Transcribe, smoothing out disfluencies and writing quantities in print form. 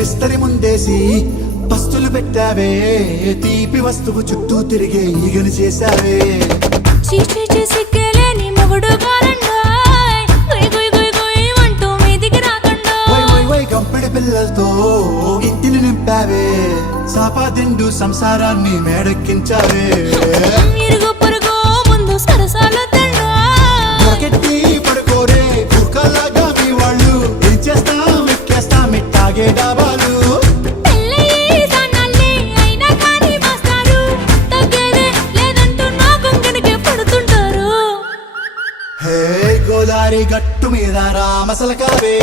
విస్తరి ముందేసి పస్తులు పెట్టావే, తీపి వస్తువు చుట్టూ తిరిగే ఈగలు చేశావే. చీచి సిగ్గలేని మొగుడు గారండోయ్, గుయ్ గుయ్ గుయ్ గుయ్ అంటూ మీదికి రాకండోయ్. వై వై వై గంపెడి పిల్లలతో ఇంటిని నింపావే, సాపాదిండు సంసారాన్ని మేడెక్కించావే. ఇరుగు పొరుగు ముందు సరసాలు గట్టి పడుకోరే కుక్కలాగా మీ వాళ్ళు, ఏం చేస్తాం ఎక్కేస్తాం ఇట్టాగే డాబాలు. హే గోదారి గట్టు మీద రామసలకావే,